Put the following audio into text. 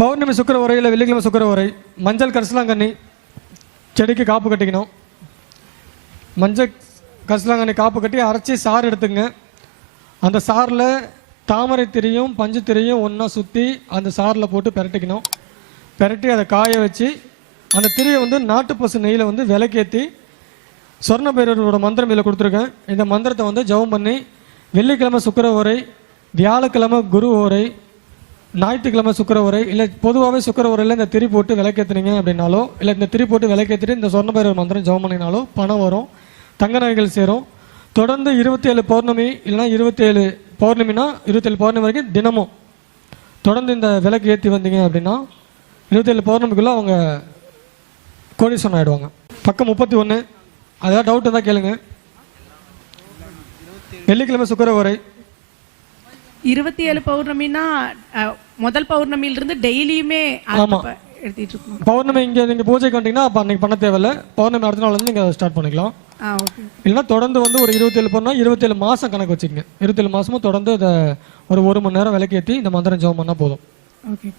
பௌர்ணமி சுக்கிர உரை இல்லை வெள்ளிக்கிழமை சுக்கிர உரை. மஞ்சள் கரிசலாங்கண்ணி செடிக்கு காப்பு கட்டிக்கணும். மஞ்சள் கரிசலாங்கண்ணி காப்பு கட்டி அரைச்சி சாறு எடுத்துங்க. அந்த சாரில் தாமரை திரியும் பஞ்சு திரியும் ஒன்றா சுற்றி அந்த சாரில் போட்டு பெரட்டிக்கணும். பெரட்டி அதை காய வச்சு அந்த திரியை வந்து நாட்டுப்பசு நெய்யில் வந்து விளக்கேற்றி சொர்ண பைரவரோட மந்திரம் இதில் கொடுத்துருக்கேன். இந்த மந்திரத்தை வந்து ஜெபம் பண்ணி வெள்ளிக்கிழமை சுக்கிர உரை, வியாழக்கிழமை குரு உரை, ஞாயிற்றுக்கிழமை சுக்கிர உரை, இல்லை பொதுவாகவே சுக்கிர உரையில் இந்த திரி போட்டு விளக்கேற்றுனீங்க அப்படின்னாலோ, இல்லை இந்த திரி போட்டு விளக்கேற்றிட்டு இந்த சொர்ண பைரவர் மந்திரம் ஜெபம் பண்ணினாலோ பணம் வரும், தங்க நகைகள் சேரும். தொடர்ந்து 27 பௌர்ணமி இல்லைனா 27 பௌர்ணமினா 27 பௌர்ணமி வரைக்கும் தினமும் தொடர்ந்து இந்த விளக்கு ஏற்றி வந்தீங்க அப்படின்னா 27 பௌர்ணமிக்குள்ளே அவங்க கோடீஸ்வரன் ஆகிடுவாங்க. பக்கம் 31. அதாவது டவுட் தான் கேளுங்க. வெள்ளிக்கிழமை சுக்கிர உரை 27 பௌர்ணமினா முதல் பௌர்ணமியிலிருந்து டெய்லியுமே எடுத்துட்டு இருக்கணும். பௌர்ணமி இங்கே நீங்கள் பூஜைக்கு வந்தீங்கன்னா அப்போ அன்றைக்கி பண்ண தேவையில்லை. பௌர்ணமி அடுத்த நாள் வந்து நீங்கள் ஸ்டார்ட் பண்ணிக்கலாம். இல்லைன்னா தொடர்ந்து வந்து ஒரு 27 பௌர்ணமி 27 மாதம் கணக்கு வச்சுக்கோங்க. 27 மாதமும் தொடர்ந்து இதை ஒரு மணி நேரம் விளக்கேற்றி இந்த மந்திரம் ஜெபம் பண்ணால் போதும். ஓகே.